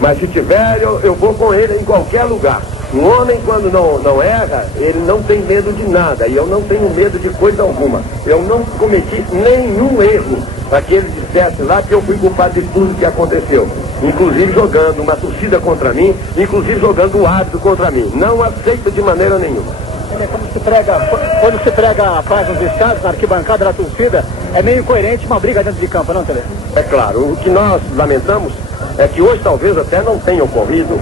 Mas se tiver, eu vou com ele em qualquer lugar. Um homem, quando não erra, ele não tem medo de nada. E eu não tenho medo de coisa alguma. Eu não cometi nenhum erro para que ele dissesse lá que eu fui culpado de tudo que aconteceu. Inclusive jogando uma torcida contra mim, inclusive jogando o árbitro contra mim. Não aceito de maneira nenhuma. Quando se prega a paz nos estados, na arquibancada da torcida, é meio incoerente uma briga dentro de campo, não, Tele? É claro, o que nós lamentamos é que hoje talvez até não tenha ocorrido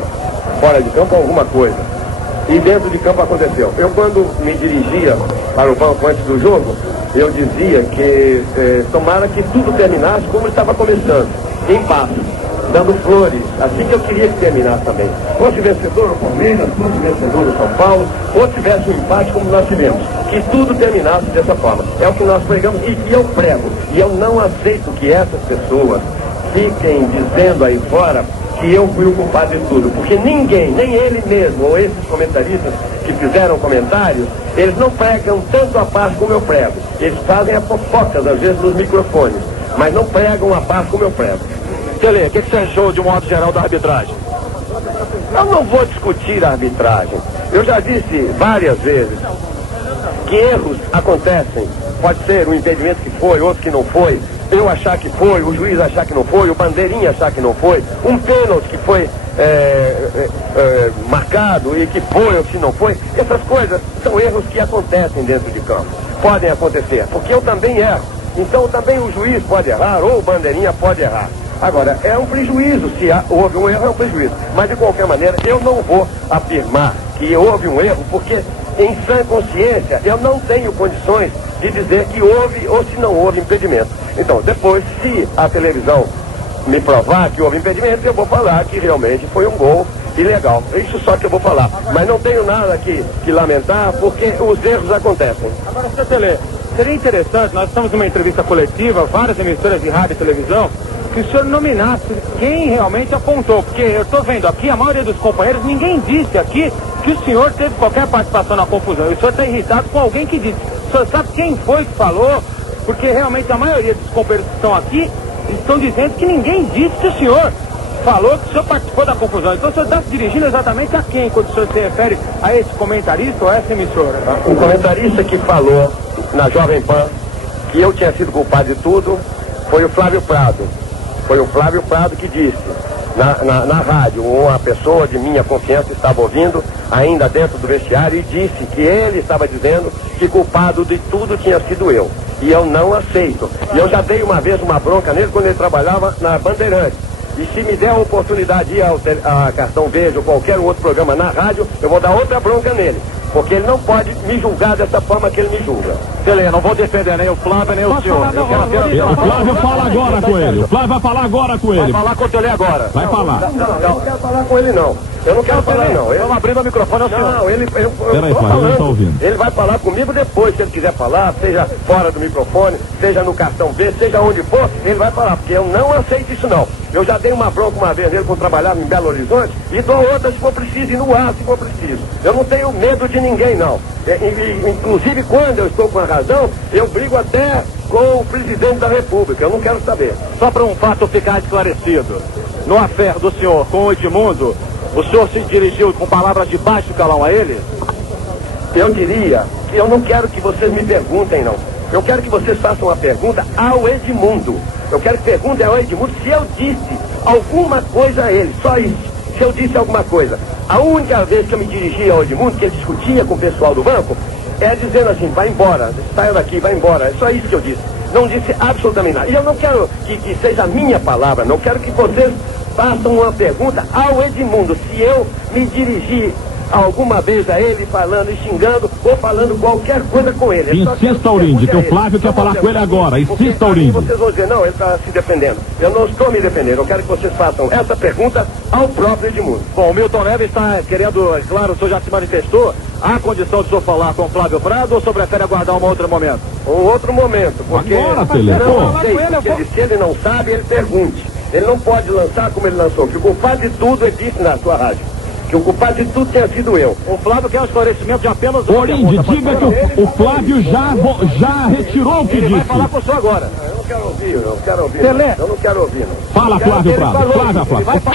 fora de campo alguma coisa. E dentro de campo aconteceu. Eu, quando me dirigia para o banco antes do jogo, eu dizia que tomara que tudo terminasse como estava começando, em paz, dando flores, assim que eu queria que terminasse também. Fosse vencedor o Palmeiras, fosse vencedor o São Paulo, ou tivesse um empate como nós tivemos. Que tudo terminasse dessa forma. É o que nós pregamos e eu prego. E eu não aceito que essas pessoas fiquem dizendo aí fora que eu fui o culpado de tudo. Porque ninguém, nem ele mesmo, ou esses comentaristas que fizeram comentários, eles não pregam tanto a paz como eu prego. Eles fazem as fofocas, às vezes, nos microfones, mas não pregam a paz como eu prego. Tele, o que você achou de um modo geral da arbitragem? Eu não vou discutir a arbitragem. Eu já disse várias vezes que erros acontecem. Pode ser um impedimento que foi, outro que não foi. Eu achar que foi, o juiz achar que não foi, o bandeirinha achar que não foi, um pênalti que foi marcado e que foi ou que não foi. Essas coisas são erros que acontecem dentro de campo. Podem acontecer, porque eu também erro. Então também o juiz pode errar ou o bandeirinha pode errar. Agora, é um prejuízo, se houve um erro é um prejuízo. Mas de qualquer maneira, eu não vou afirmar que houve um erro, porque em sã consciência eu não tenho condições de dizer que houve ou se não houve impedimento. Então, depois, se a televisão me provar que houve impedimento, eu vou falar que realmente foi um gol ilegal. É isso só que eu vou falar. Mas não tenho nada que lamentar, porque os erros acontecem. Agora, Sr. Tele, seria interessante, nós estamos numa entrevista coletiva, várias emissoras de rádio e televisão, que o senhor nominasse quem realmente apontou, porque eu estou vendo aqui, a maioria dos companheiros, ninguém disse aqui que o senhor teve qualquer participação na confusão. E o senhor está irritado com alguém que disse. O senhor sabe quem foi que falou? Porque realmente a maioria dos companheiros que estão aqui estão dizendo que ninguém disse que o senhor falou que o senhor participou da confusão. Então o senhor está se dirigindo exatamente a quem, quando o senhor se refere a esse comentarista ou a essa emissora? O comentarista que falou na Jovem Pan que eu tinha sido culpado de tudo foi o Flávio Prado. Foi o Flávio Prado que disse na rádio, uma pessoa de minha confiança estava ouvindo, ainda dentro do vestiário, e disse que ele estava dizendo que culpado de tudo tinha sido eu. E eu não aceito. E eu já dei uma vez uma bronca nele quando ele trabalhava na Bandeirantes. E se me der a oportunidade de ir a Cartão Verde ou qualquer outro programa na rádio, eu vou dar outra bronca nele. Porque ele não pode me julgar dessa forma que ele me julga. Tele, não vou defender nem o Flávio nem o senhor. O Flávio fala agora com ele. O Flávio vai falar agora com ele. Vai falar com o Tele agora. Vai falar. Não, eu não quero falar com ele não. Eu não quero falar não. Estamos abrindo o microfone ao senhor. Não, ele Peraí, Flávio, ele está ouvindo. Ele vai falar comigo depois, se ele quiser falar, seja fora do microfone, seja no cartão B, seja onde for, ele vai falar, porque eu não aceito isso não. Eu já dei uma bronca uma vez nele quando trabalhava em Belo Horizonte e dou outra se for preciso e no ar se for preciso. Eu não tenho medo de ninguém não. Inclusive quando eu estou com a razão, eu brigo até com o presidente da República, eu não quero saber. Só para um fato ficar esclarecido, no affair do senhor com o Edmundo, o senhor se dirigiu com palavras de baixo calão a ele? Eu diria que eu não quero que vocês me perguntem não. Eu quero que vocês façam uma pergunta ao Edmundo. Eu quero que perguntem ao Edmundo se eu disse alguma coisa a ele, só isso. Se eu disse alguma coisa. A única vez que eu me dirigi ao Edmundo, que ele discutia com o pessoal do banco, é dizendo assim, vai embora, saia daqui, vai embora. É só isso que eu disse. Não disse absolutamente nada. E eu não quero que seja a minha palavra, não quero que vocês façam uma pergunta ao Edmundo, se eu me dirigi alguma vez a ele falando e xingando ou falando qualquer coisa com ele. Insista, Aurinde, que o Flávio quer falar com ele agora. Insista, Aurinde. Vocês vão dizer, não, ele está se defendendo. Eu não estou me defendendo, eu quero que vocês façam essa pergunta ao próprio Edmundo. Bom, o Milton Neves está querendo, claro, o senhor já se manifestou, há condição de o senhor falar com o Flávio Prado ou o senhor prefere aguardar um outro momento? Um outro momento, porque agora, Tele, não sei, porque se ele não sabe, ele pergunte. Ele não pode lançar como ele lançou, que o culpado de tudo ele disse na sua rádio. Que o culpado de tudo tenha sido eu. O Flávio quer um esclarecimento de apenas Aurinde, diga que o Flávio já retirou o que ele disse. Vai falar com o senhor agora. Eu não quero ouvir, eu não quero ouvir. Tele. Eu não quero ouvir, não. Fala, Flávio Prado. Flávio.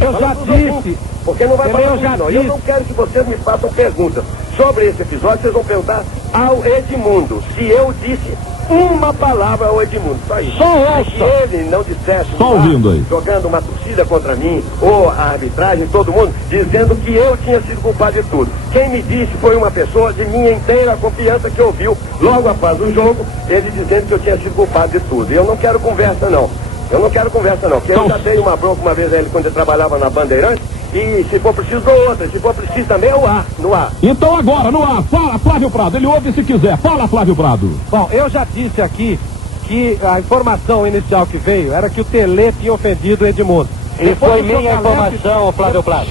Eu já disse disse. Porque não vai Tele, falar eu já comigo, não. disse. Eu não quero que vocês me façam perguntas sobre esse episódio. Vocês vão perguntar ao Edmundo se eu disse uma palavra ao Edmundo. Só isso. Se ele não dissesse Só ouvindo aí. jogando uma torcida contra mim, ou a arbitragem, todo mundo, dizendo que eu tinha sido culpado de tudo. Quem me disse foi uma pessoa de minha inteira confiança que ouviu, logo após o jogo, ele dizendo que eu tinha sido culpado de tudo. E eu não quero conversa, não. Eu não quero conversa, não. Porque eu já dei uma bronca uma vez a ele quando ele trabalhava na Bandeirantes, e se for preciso, dou outra. Se for preciso também, no ar. Então agora, no ar, fala Flávio Prado, ele ouve se quiser, fala Flávio Prado. Bom, eu já disse aqui que a informação inicial que veio era que o Tele tinha ofendido o Edmundo. E foi o minha seu informação, Flávio Prado.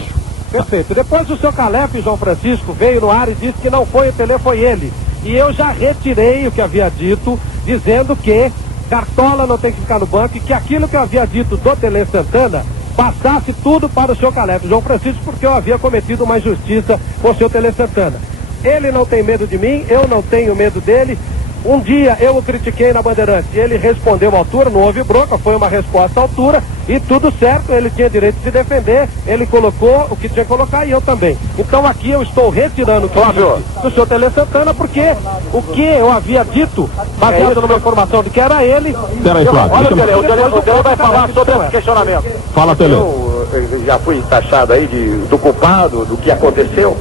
Perfeito. Depois o seu Calef, João Francisco, veio no ar e disse que não foi o Tele, foi ele. E eu já retirei o que havia dito, dizendo que Cartola não tem que ficar no banco e que aquilo que eu havia dito do Tele Santana passasse tudo para o seu Calef, João Francisco, porque eu havia cometido uma injustiça com o seu Tele Santana. Ele não tem medo de mim, eu não tenho medo dele. Um dia eu o critiquei na Bandeirantes e ele respondeu à altura, não houve bronca, foi uma resposta à altura e tudo certo, ele tinha direito de se defender, ele colocou o que tinha que colocar e eu também. Então aqui eu estou retirando o que eu disse do senhor Tele Santana, porque o que eu havia dito, baseado numa informação de que era ele... Peraí, Flávio. Olha o Tele vai falar sobre esse questionamento. Fala, Tele. Eu já fui taxado aí do culpado, do que aconteceu,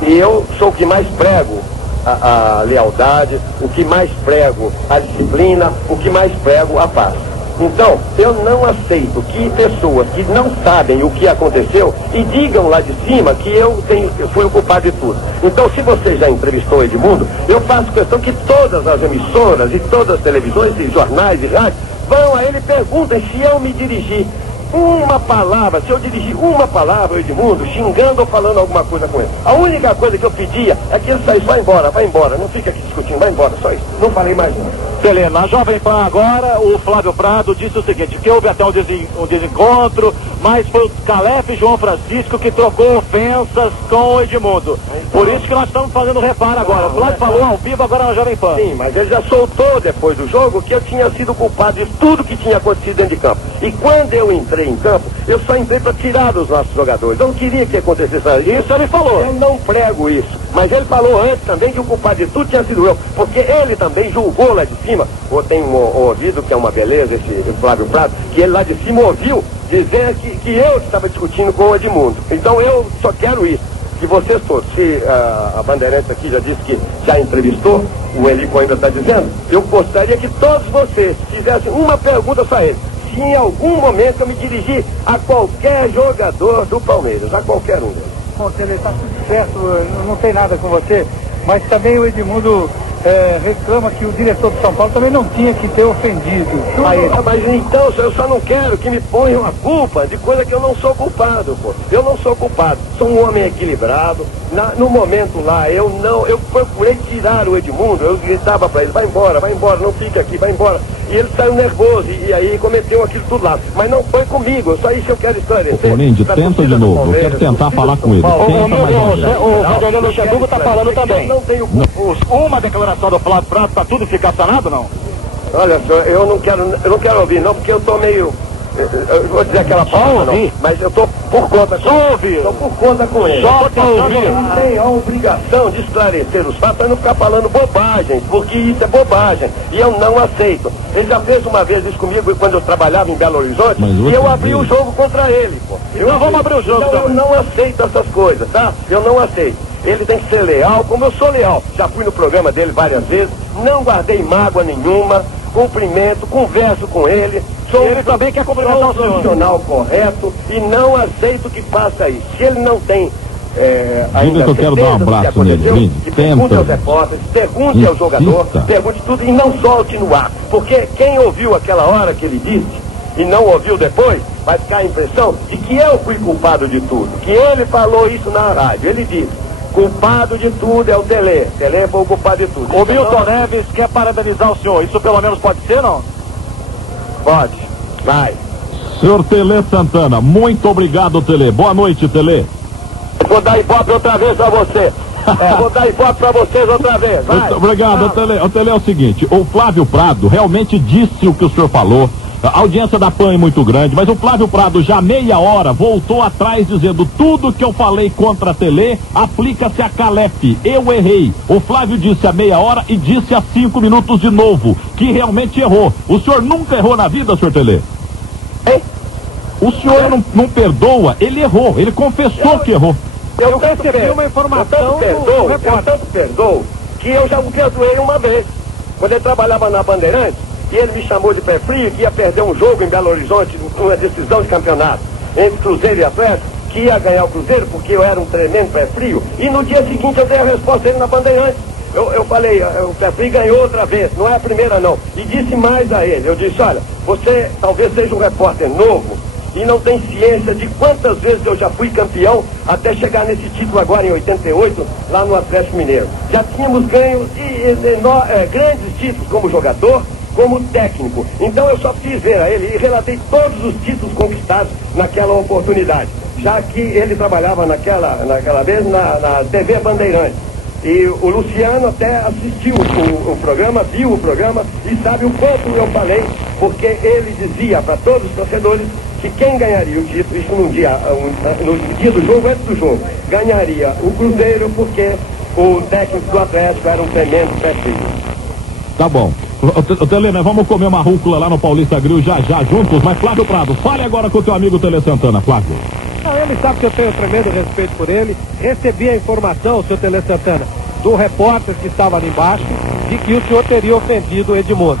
e eu sou o que mais prego a lealdade, o que mais prego a disciplina, o que mais prego a paz. Então, eu não aceito que pessoas que não sabem o que aconteceu e digam lá de cima que eu fui o culpado de tudo. Então, se você já entrevistou Edmundo, eu faço questão que todas as emissoras e todas as televisões e jornais e rádios vão a ele e perguntem se eu me dirigi uma palavra, se eu dirigir uma palavra ao Edmundo, xingando ou falando alguma coisa com ele. A única coisa que eu pedia é que ele saísse, vai embora, não fica aqui discutindo, vai embora, só isso. Não falei mais nada. Tele, na Jovem Pan agora, o Flávio Prado disse o seguinte, que houve até um desencontro, mas foi o Calef João Francisco que trocou ofensas com o Edmundo. Por isso que nós estamos fazendo reparo agora. O Flávio falou ao vivo agora na Jovem Pan. Sim, mas ele já soltou depois do jogo que eu tinha sido culpado de tudo que tinha acontecido dentro de campo. E quando eu entrei em campo, eu só entrei para tirar os nossos jogadores. Eu não queria que acontecesse isso, ele falou. Eu não prego isso. Mas ele falou antes também que o culpado de tudo tinha sido eu. Porque ele também julgou lá de cima, ou tem um ouvido que é uma beleza, esse Flávio Prado, que ele lá de cima ouviu dizer que eu estava discutindo com o Edmundo. Então eu só quero isso. Que vocês todos, se a Bandeirantes aqui já disse que já entrevistou, o Elico ainda está dizendo, eu gostaria que todos vocês fizessem uma pergunta só a ele. Se em algum momento eu me dirigi a qualquer jogador do Palmeiras, a qualquer um deles. Bom, Tele, está tudo certo, não tem nada com você, mas também o Edmundo reclama que o diretor de São Paulo também não tinha que ter ofendido a ele. Mas então, eu só não quero que me ponham a culpa de coisa que eu não sou culpado, pô. Eu não sou culpado, sou um homem equilibrado. No momento lá, eu procurei tirar o Edmundo, eu gritava para ele, vai embora, não fica aqui, vai embora. E ele saiu nervoso e aí cometeu aquilo tudo lá. Mas não foi comigo, só isso eu quero esclarecer. Corinde, tenta de novo, eu quero tentar falar com ele. Tenta mais uma vez. O Vanderlei Luxemburgo está falando também. Não tenho Uma declaração do Flávio Prado para tudo ficar sanado, não? Olha só, eu não quero ouvir não, porque eu tô meio... Eu vou dizer aquela palavra não, mas eu tô por conta Estou por conta com ele. Só pra ouvir. Ele tem a obrigação de esclarecer os fatos para não ficar falando bobagem, porque isso é bobagem. E eu não aceito. Ele já fez uma vez isso comigo quando eu trabalhava em Belo Horizonte e eu abri o jogo contra ele, pô. Então vamos abrir o jogo. Então eu não aceito essas coisas, tá? Eu não aceito. Ele tem que ser leal, como eu sou leal. Já fui no programa dele várias vezes, não guardei mágoa nenhuma, cumprimento, converso com ele. Sou ele também quer cumprimentar o senhor. Profissional correto e não aceito que faça isso. Se ele não tem ainda que eu quero dar um abraço nele, que pergunte aos repórteres, pergunte ao jogador, pergunte tudo e não solte no ar. Porque quem ouviu aquela hora que ele disse e não ouviu depois, vai ficar a impressão de que eu fui culpado de tudo. Que ele falou isso na rádio. Ele disse, culpado de tudo é o Tele. Tele foi o culpado de tudo. O Milton Neves quer parabenizar o senhor. Isso pelo menos pode ser, não? Pode. Vai. Senhor Tele Santana, muito obrigado, Tele. Boa noite, Tele. Vou dar ibope outra vez pra você. Vou dar ibope pra vocês outra vez. Vai. Obrigado, Tele. O Tele é o seguinte, o Flávio Prado realmente disse o que o senhor falou. A audiência da PAN é muito grande, mas o Flávio Prado já meia hora voltou atrás dizendo tudo que eu falei contra a Tele aplica-se a Calef. Eu errei. O Flávio disse há meia hora e disse há 5 minutos de novo que realmente errou. O senhor nunca errou na vida, senhor Tele? O senhor não perdoa, ele errou, ele confessou que errou. Eu recebi uma informação eu tanto perdoo que eu já o perdoei uma vez. Quando ele trabalhava na Bandeirantes, e ele me chamou de pé frio, que ia perder um jogo em Belo Horizonte, uma decisão de campeonato, entre Cruzeiro e Atlético, que ia ganhar o Cruzeiro porque eu era um tremendo pé frio, e no dia seguinte eu dei a resposta dele na Bandeirantes. Eu falei, o pé frio ganhou outra vez, não é a primeira não. E disse mais a ele, eu disse, olha, você talvez seja um repórter novo, e não tem ciência de quantas vezes eu já fui campeão até chegar nesse título agora em 88, lá no Atlético Mineiro. Já tínhamos ganho grandes títulos como jogador, como técnico. Então eu só fiz ver a ele e relatei todos os títulos conquistados naquela oportunidade, já que ele trabalhava naquela vez na TV Bandeirantes. E o Luciano até assistiu o programa, viu o programa e sabe o quanto eu falei, porque ele dizia para todos os torcedores que quem ganharia o título, isso no dia do jogo, antes do jogo, ganharia o Cruzeiro, porque o técnico do Atlético era um tremendo pé frio. Tá bom. Tele, nós vamos comer uma rúcula lá no Paulista Grill já juntos, mas Flávio Prado, fale agora com o teu amigo Tele Santana, Flávio. Ele sabe que eu tenho tremendo respeito por ele. Recebi a informação, senhor Tele Santana, do repórter que estava ali embaixo, de que o senhor teria ofendido o Edmundo.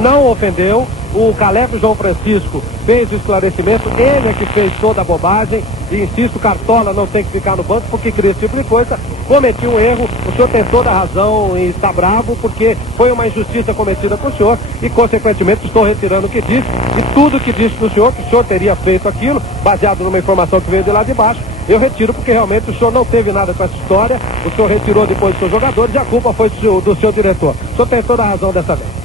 Não ofendeu. O Calef João Francisco fez o esclarecimento, ele é que fez toda a bobagem, e insisto, Cartola não tem que ficar no banco porque cria esse tipo de coisa, cometi um erro, o senhor tem toda a razão e está bravo porque foi uma injustiça cometida com o senhor e consequentemente estou retirando o que disse, e tudo que disse para o senhor, que o senhor teria feito aquilo, baseado numa informação que veio de lá de baixo, eu retiro porque realmente o senhor não teve nada com essa história, o senhor retirou depois dos seus jogadores e a culpa foi do seu diretor. O senhor tem toda a razão dessa vez.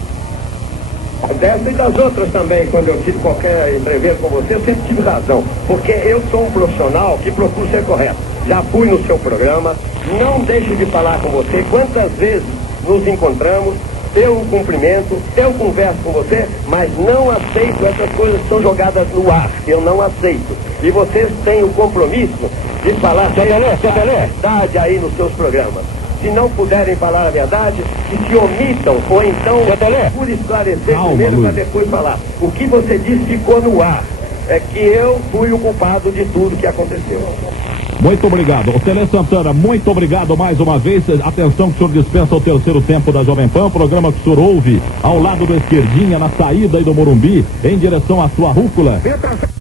Dessa e das outras também, quando eu tive qualquer entrevista com você, eu sempre tive razão, porque eu sou um profissional que procuro ser correto. Já fui no seu programa, não deixo de falar com você, quantas vezes nos encontramos, eu o cumprimento, eu converso com você, mas não aceito essas coisas que são jogadas no ar, eu não aceito. E vocês têm o compromisso de falar a verdade aí nos seus programas. Se não puderem falar a verdade, que se omitam, ou então, por esclarecer primeiro para depois falar. O que você disse ficou no ar. É que eu fui o culpado de tudo que aconteceu. Muito obrigado. O Tele Santana, muito obrigado mais uma vez. Atenção que o senhor dispensa o terceiro tempo da Jovem Pan, o programa que o senhor ouve ao lado do Esquerdinha, na saída aí do Morumbi, em direção à sua rúcula.